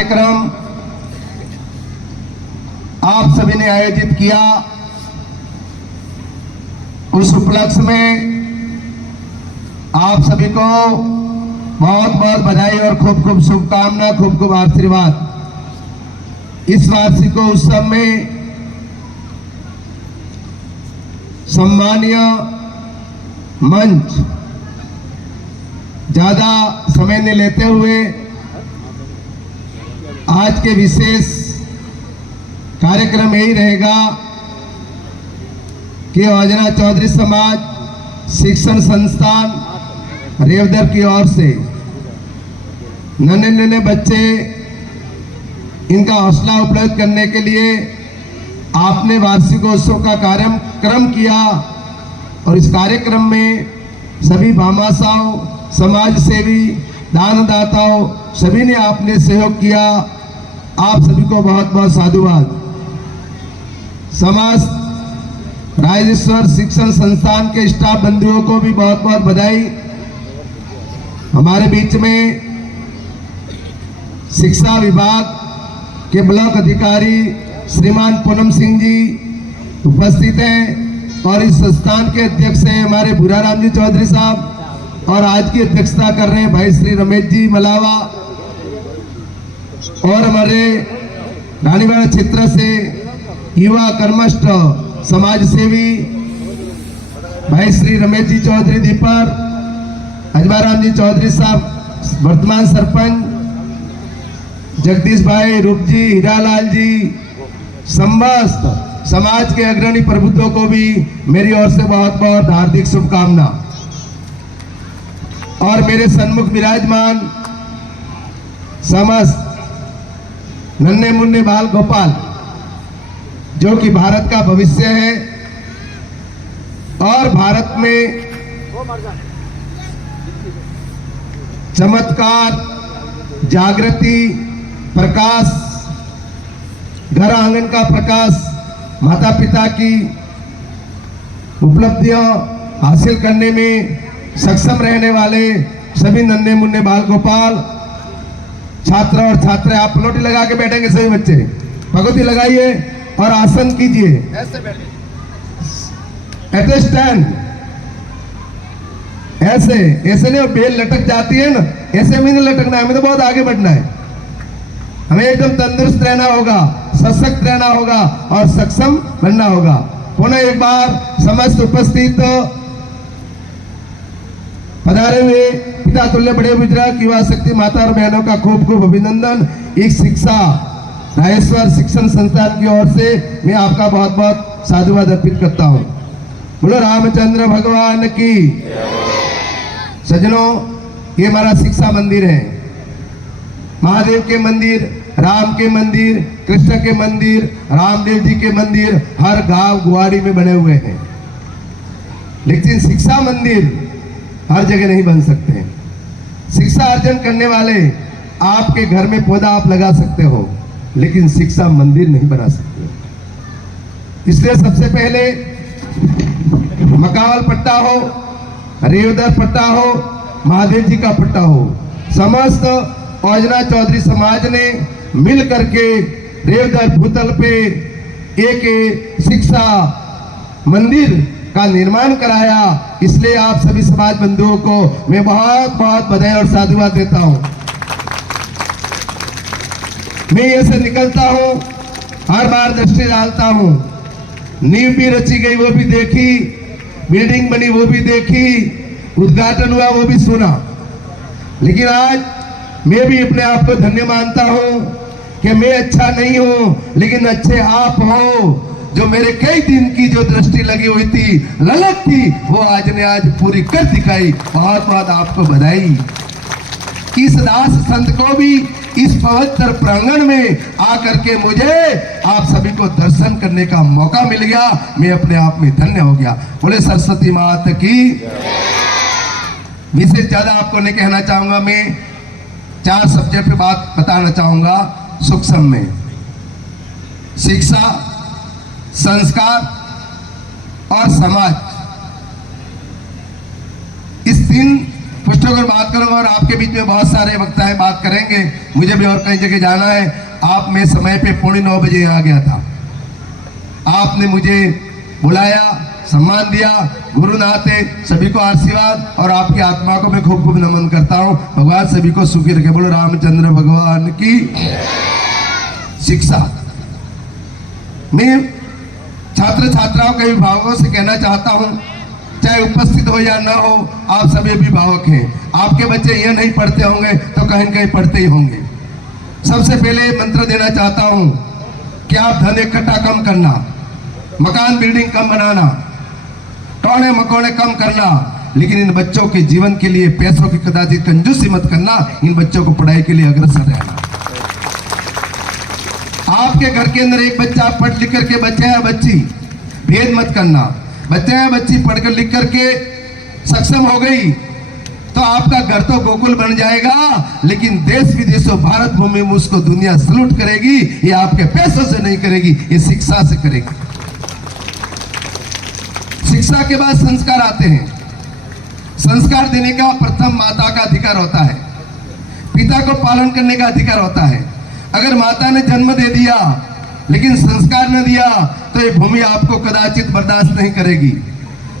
कार्यक्रम आप सभी ने आयोजित किया, उस उपलक्ष्य में आप सभी को बहुत बहुत बधाई और खूब खूब शुभकामना, खूब खूब आशीर्वाद। इस वार्षिक उत्सव में सम्मानीय मंच ज्यादा समय न लेते हुए आज के विशेष कार्यक्रम यही रहेगा कि औजना चौधरी समाज शिक्षण संस्थान रेवदर की ओर से नन्हे नन्हे बच्चे इनका हौसला उपलब्ध करने के लिए आपने वार्षिकोत्सव का कार्यक्रम किया और इस कार्यक्रम में सभी भामाशाओं, समाज सेवी, दानदाताओं सभी ने आपने सहयोग किया। आप सभी को बहुत बहुत साधुवाद। समाज राजेश्वर शिक्षण संस्थान के स्टाफ बंधुओं को भी बहुत बहुत बधाई। हमारे बीच में शिक्षा विभाग के ब्लॉक अधिकारी श्रीमान पूनम सिंह जी उपस्थित हैं और इस संस्थान के अध्यक्ष हैं हमारे भूराराम जी चौधरी साहब और आज की अध्यक्षता कर रहे हैं भाई श्री रमेश जी मलावा और हमारे रानीवाड़ा क्षेत्र से युवा कर्मष्ट समाज सेवी भाई श्री रमेश जी चौधरी दीपर, अजबाराम जी चौधरी साहब वर्तमान सरपंच, जगदीश भाई, रूप जी, हीरालाल जी, समस्त समाज के अग्रणी प्रभुत्वों को भी मेरी ओर से बहुत बहुत हार्दिक शुभकामना। और मेरे सन्मुख विराजमान समस्त नन्हे मुन्ने बाल गोपाल जो कि भारत का भविष्य है और भारत में चमत्कार, जागृति, प्रकाश, घर आंगन का प्रकाश, माता पिता की उपलब्धियां हासिल करने में सक्षम रहने वाले सभी नन्हे मुन्ने बाल गोपाल छात्र और छात्राएं, आप पलोटी लगा के बैठेंगे सभी बच्चे, पगोती लगाइए और आसन कीजिए, ऐसे बैठिए, स्टैंड, ऐसे नहीं, बेल लटक जाती है ना, ऐसे में नहीं लटकना है, हमें तो बहुत आगे बढ़ना है। हमें एकदम तंदुरुस्त रहना होगा, सशक्त रहना होगा और सक्षम बनना होगा। पुनः एक बार समस्त उपस्थित पधारे हुए पिता तुल्य बड़े बुजुर्ग युवा शक्ति माता और बहनों का खूब खूब अभिनंदन। एक शिक्षा राजेश्वर शिक्षण संस्थान की ओर से मैं आपका बहुत बहुत साधुवाद अर्पित करता हूँ। बोलो रामचंद्र भगवान की। सज्जनों, ये हमारा शिक्षा मंदिर है। महादेव के मंदिर, राम के मंदिर, कृष्ण के मंदिर, रामदेव जी के मंदिर हर गांव गुआड़ी में बने हुए हैं, लेकिन शिक्षा मंदिर हर जगह नहीं बन सकते हैं। शिक्षा अर्जन करने वाले आपके घर में पौधा आप लगा सकते हो, लेकिन शिक्षा मंदिर नहीं बना सकते। इसलिए सबसे पहले मकावल पट्टा हो, रेवदर पट्टा हो, महादेव जी का पट्टा हो, समस्त औजना चौधरी समाज ने मिल करके रेवदर भूतल पे एक शिक्षा मंदिर का निर्माण कराया। इसलिए आप सभी समाज बंधुओं को मैं बहुत बहुत बधाई और साधुवाद देता हूं। मैं ये से निकलता हूं, हर बार दृष्टि डालता हूं, नींव भी रची गई वो भी देखी, बिल्डिंग बनी वो भी देखी, उद्घाटन हुआ वो भी सुना, लेकिन आज मैं भी अपने आप को धन्य मानता हूं कि मैं अच्छा नहीं हूं, लेकिन अच्छे आप हो। जो मेरे कई दिन की जो दृष्टि लगी हुई थी, ललक थी, वो आज ने आज पूरी कर दिखाई। बहुत बहुत आपको बधाई। इस दास संत को भी इस पवित्र प्रांगण में आकर के मुझे आप सभी को दर्शन करने का मौका मिल गया। मैं अपने आप में धन्य हो गया। बोले सरस्वती माता की। विशेष ज्यादा आपको नहीं कहना चाहूंगा, मैं 4 सब्जेक्ट पे बात बताना चाहूंगा सूक्ष्म में। शिक्षा, संस्कार और समाज, इस 3 पुष्ट होकर बात करूंगा और आपके बीच में बहुत सारे वक्ता है बात करेंगे। मुझे भी और कई जगह जाना है। आप मैं समय पे 8:45 बजे यहाँ गया था। आपने मुझे बुलाया, सम्मान दिया, गुरु नाते सभी को आशीर्वाद और आपकी आत्मा को मैं खूब खूब नमन करता हूँ। भगवान सभी को सुखी रखे। बोलो रामचंद्र भगवान की शिक्षा। मैं छात्र छात्राओं के अभिभावकों से कहना चाहता हूँ, चाहे उपस्थित हो या ना हो, आप सभी अभिभावक हैं। आपके बच्चे ये नहीं पढ़ते होंगे तो कहीं न कहीं पढ़ते ही होंगे। सबसे पहले मंत्र देना चाहता हूँ कि आप धन इकट्ठा कम करना, मकान बिल्डिंग कम बनाना, टोने मकोने कम करना, लेकिन इन बच्चों के जीवन के लिए पैसों की कदाचित कंजूसी मत करना। इन बच्चों को पढ़ाई के लिए अग्रसर रहना। आपके घर के अंदर एक बच्चा पढ़ लिख करके बच्चा या बच्ची भेद मत करना। बच्चा या बच्ची पढ़कर लिख करके सक्षम हो गई तो आपका घर तो गोकुल बन जाएगा, लेकिन देश विदेशों भारत भूमि में उसको दुनिया सलूट करेगी। ये आपके पैसों से नहीं करेगी, ये शिक्षा से करेगी। शिक्षा के बाद संस्कार आते हैं। संस्कार देने का प्रथम माता का अधिकार होता है, पिता को पालन करने का अधिकार होता है। अगर माता ने जन्म दे दिया लेकिन संस्कार न दिया तो ये भूमि आपको कदाचित बर्दाश्त नहीं करेगी।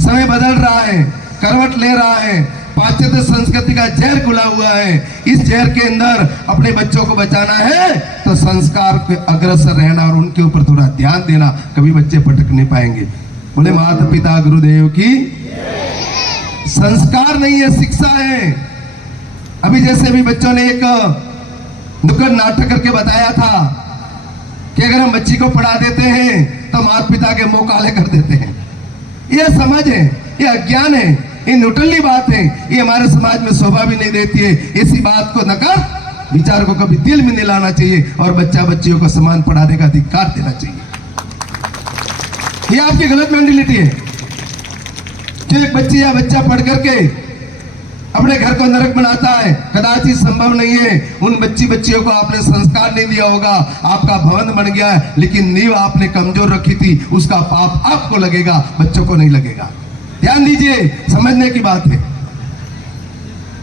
समय बदल रहा है, करवट ले रहा है, पाश्चात्य संस्कृति का जहर घुला हुआ है। इस जहर के अंदर अपने बच्चों को बचाना है तो संस्कार के अग्रसर रहना और उनके ऊपर थोड़ा ध्यान देना, कभी बच्चे भटक नहीं पाएंगे। बोले माता पिता गुरुदेव की। संस्कार नहीं है, शिक्षा है। अभी जैसे भी बच्चों ने एक नुक्कड़ नाटक करके बताया था कि अगर हम बच्ची को पढ़ा देते हैं तो माता पिता के मुंह काले कर देते हैं। यह समझ है, यह अज्ञान है, ये न्यूट्रली बात है। ये हमारे समाज में शोभा भी नहीं देती है। इसी बात को नकार विचार को कभी दिल में नहीं लाना चाहिए और बच्चा बच्चियों को समान पढ़ाने का अधिकार देना चाहिए। ये आपकी गलत मेंटालिटी है कि एक बच्ची या बच्चा पढ़ करके अपने घर को नरक बनाता है, कदाचित संभव नहीं है। उन बच्चियों को आपने संस्कार नहीं दिया होगा, आपका भवन बन गया है, लेकिन नींव आपने कमजोर रखी थी, उसका पाप आपको लगेगा, बच्चों को नहीं लगेगा। ध्यान दीजिए, समझने की बात है।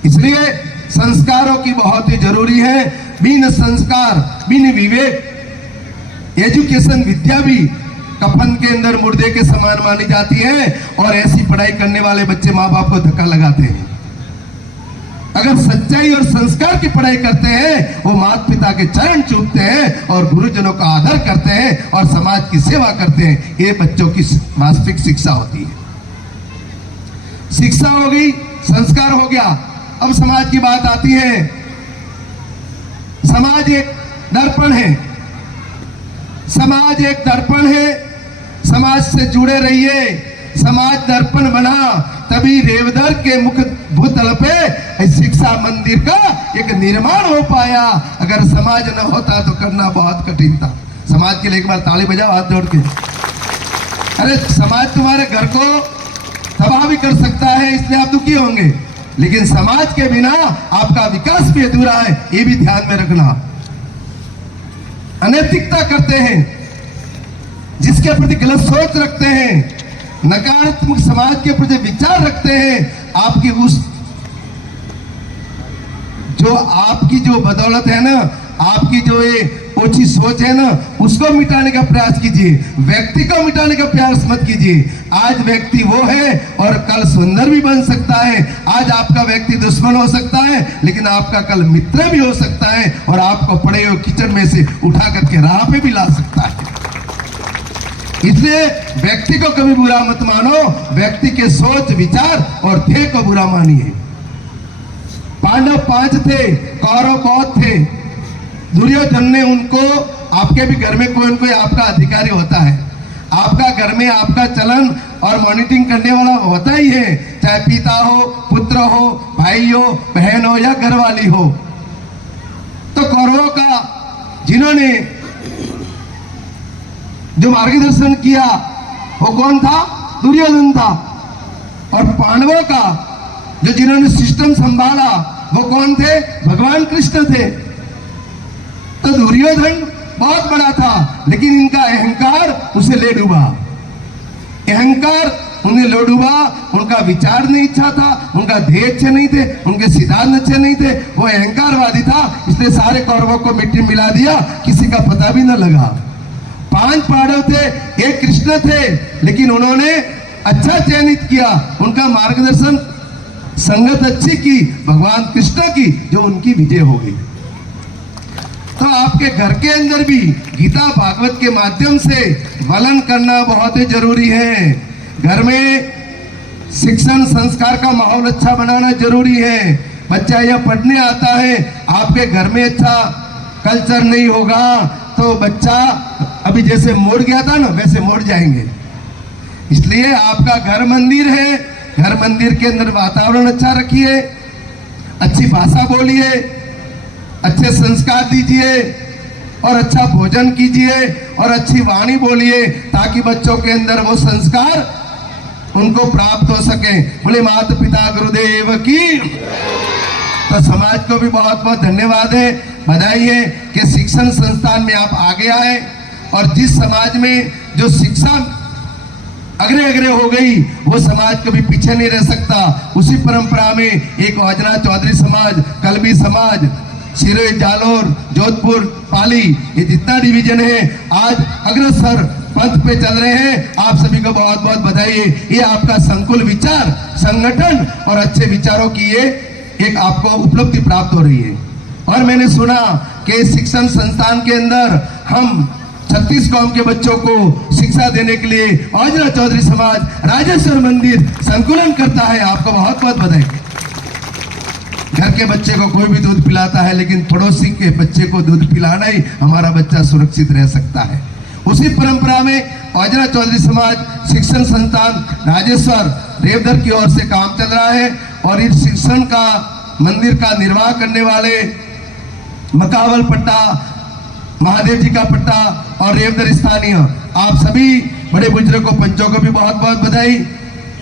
इसलिए संस्कारों की बहुत ही जरूरी है। बिन संस्कार, बिन विवेक, एजुकेशन विद्या भी कफन के अंदर मुर्दे के समान मानी जाती है और ऐसी पढ़ाई करने वाले बच्चे माँ बाप को धक्का लगाते हैं। अगर सच्चाई और संस्कार की पढ़ाई करते हैं, वो माता पिता के चरण चूमते हैं और गुरुजनों का आदर करते हैं और समाज की सेवा करते हैं। ये बच्चों की वास्तविक शिक्षा होती है। शिक्षा हो गई, संस्कार हो गया। अब समाज की बात आती है। समाज एक दर्पण है, समाज एक दर्पण है। समाज से जुड़े रहिए। समाज दर्पण बना तभी रेवदर के मुख भूतल पे शिक्षा मंदिर का एक निर्माण हो पाया। अगर समाज न होता तो करना बहुत कठिन था। समाज के लिए एक बार ताली बजाओ हाथ जोड़ के। अरे समाज तुम्हारे घर को तबाह भी कर सकता है, इसलिए आप दुखी होंगे, लेकिन समाज के बिना आपका विकास भी अधूरा है, ये भी ध्यान में रखना। अनैतिकता करते हैं, जिसके प्रति गलत सोच रखते हैं, नकारात्मक समाज के प्रति विचार रखते हैं, आपकी जो बदौलत है ना, आपकी जो ये ओछी सोच है ना, उसको मिटाने का प्रयास कीजिए। व्यक्ति को मिटाने का प्रयास मत कीजिए। आज व्यक्ति वो है और कल सुंदर भी बन सकता है। आज आपका व्यक्ति दुश्मन हो सकता है, लेकिन आपका कल मित्र भी हो सकता है और आपको पड़े हुए कीचड़ में से उठा करके राह पे भी ला सकता है। इसलिए व्यक्ति को कभी बुरा मत मानो, व्यक्ति के सोच विचार और ध्येय को बुरा मानिए। पांडव 5 थे, कौरव बहुत थे। दुर्योधन ने उनको, आपके भी घर में कोई न कोई आपका अधिकारी होता है। आपका घर में आपका चलन और मॉनिटरिंग करने वाला होता ही है, चाहे पिता हो, पुत्र हो, भाई हो, बहन हो या घरवाली हो। तो कौरवों का जिन्होंने जो मार्गदर्शन किया वो कौन था? दुर्योधन था। और पांडवों का जो जिन्होंने सिस्टम संभाला वो कौन थे? भगवान कृष्ण थे। तो दुर्योधन बहुत बड़ा था, लेकिन इनका अहंकार उसे ले डूबा। अहंकार उन्हें लोडुबा उनका विचार नहीं अच्छा था, उनका ध्येय अच्छे नहीं थे, उनके सिद्धांत अच्छे नहीं थे, वो अहंकारवादी था, इसलिए सारे कौरवों को मिट्टी में मिला दिया, किसी का पता भी न लगा। 5 पांडव थे, 1 कृष्ण थे, लेकिन उन्होंने अच्छा चयनित किया, उनका मार्गदर्शन संगत अच्छी की भगवान कृष्ण की, जो उनकी विजय हो गई। तो आपके घर के अंदर भी गीता भागवत के माध्यम से वलन करना बहुत ही जरूरी है। घर में शिक्षण संस्कार का माहौल अच्छा बनाना जरूरी है। बच्चा यह पढ़ने आता है, आपके घर में अच्छा कल्चर नहीं होगा तो बच्चा अभी जैसे मोड़ गया था ना, वैसे मोड़ जाएंगे। इसलिए आपका घर मंदिर है, घर मंदिर के अंदर वातावरण अच्छा रखिए, अच्छी भाषा बोलिए, अच्छे संस्कार दीजिए और अच्छा भोजन कीजिए और अच्छी वाणी बोलिए, ताकि बच्चों के अंदर वो संस्कार उनको प्राप्त हो सके। बोले माता पिता गुरुदेव की। तो समाज को भी बहुत बहुत धन्यवाद है, बधाई है कि शिक्षण संस्थान में आप आगे आए, और जिस समाज में जो शिक्षा अग्रे अग्रे हो गई, वो समाज कभी पीछे नहीं रह सकता। उसी परंपरा में एक औजना चौधरी समाज, कलबी समाज, सिरोही, जालोर, जोधपुर, पाली, ये जितना डिवीजन है आज अग्रसर पंथ पे चल रहे हैं। आप सभी को बहुत बहुत बधाई है। ये आपका संकुल विचार, संगठन और अच्छे विचारों की ये एक आपको उपलब्धि प्राप्त हो रही है। और मैंने सुना कि शिक्षण संस्थान के अंदर हम 36 कौम के बच्चों को शिक्षा देने के लिए औजना चौधरी समाज राजेश्वर मंदिर संकुलन करता है। आपको बहुत बहुत बधाई। घर के बच्चे को कोई भी दूध पिलाता है, लेकिन पड़ोसी के बच्चे को दूध पिलाना ही हमारा बच्चा सुरक्षित रह सकता है। उसी परंपरा में औजना चौधरी समाज शिक्षण संस्थान राजेश्वर रेवदर की ओर से काम चल रहा है, और इस शिक्षण का मंदिर का निर्वाह करने वाले मकावल पट्टा, महादेव जी का पट्टा और रेवदर स्थानीय आप सभी बड़े बुजुर्गों को, पंचों को भी बहुत बहुत बधाई,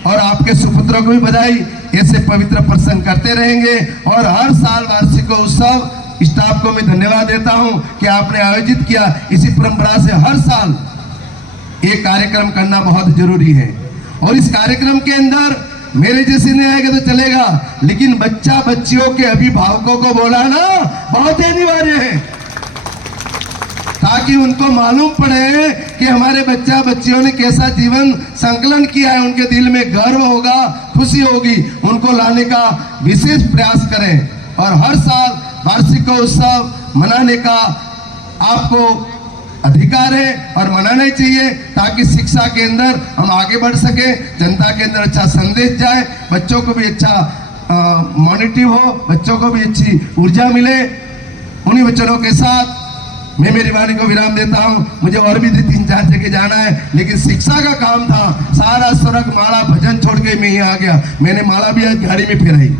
और आपके सुपुत्रों को भी बधाई। ऐसे पवित्र प्रसंग करते रहेंगे, और हर साल वार्षिक उत्सव स्टाफ को मैं धन्यवाद देता हूं कि आपने आयोजित किया। इसी परंपरा से हर साल एक कार्यक्रम करना बहुत जरूरी है, और इस कार्यक्रम के अंदर मेरे जैसे नहीं आएगा तो चलेगा, लेकिन बच्चा बच्चियों के अभिभावकों को बुलाना बहुत अनिवार्य है, ताकि उनको मालूम पड़े कि हमारे बच्चा बच्चियों ने कैसा जीवन संकलन किया है, उनके दिल में गर्व होगा, खुशी होगी, उनको लाने का विशेष प्रयास करें। और हर साल वार्षिक उत्सव मनाने का आपको अधिकार है और मनाना ही चाहिए, ताकि शिक्षा के अंदर हम आगे बढ़ सके, जनता के अंदर अच्छा संदेश जाए, बच्चों को भी अच्छा मॉनिटिव हो, बच्चों को भी अच्छी ऊर्जा मिले। उन्हीं वचनों के साथ मैं मेरी वाणी को विराम देता हूँ। मुझे और भी 3-4 जगह जाना है, लेकिन शिक्षा का काम था। सारा स्वर्ग माला भजन छोड़ के मैं यहाँ आ गया। मैंने माला भी आज गाड़ी में फिराई।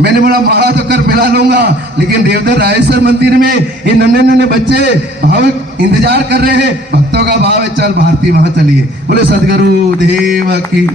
मैंने बोला माला तो कर पिला लूंगा, लेकिन रेवदर राजेश्वर मंदिर में ये नन्हे नन्हे बच्चे भाविक इंतजार कर रहे हैं, भक्तों का भाव है, चल भारती वहां चलिए। बोले सदगुरु देव की।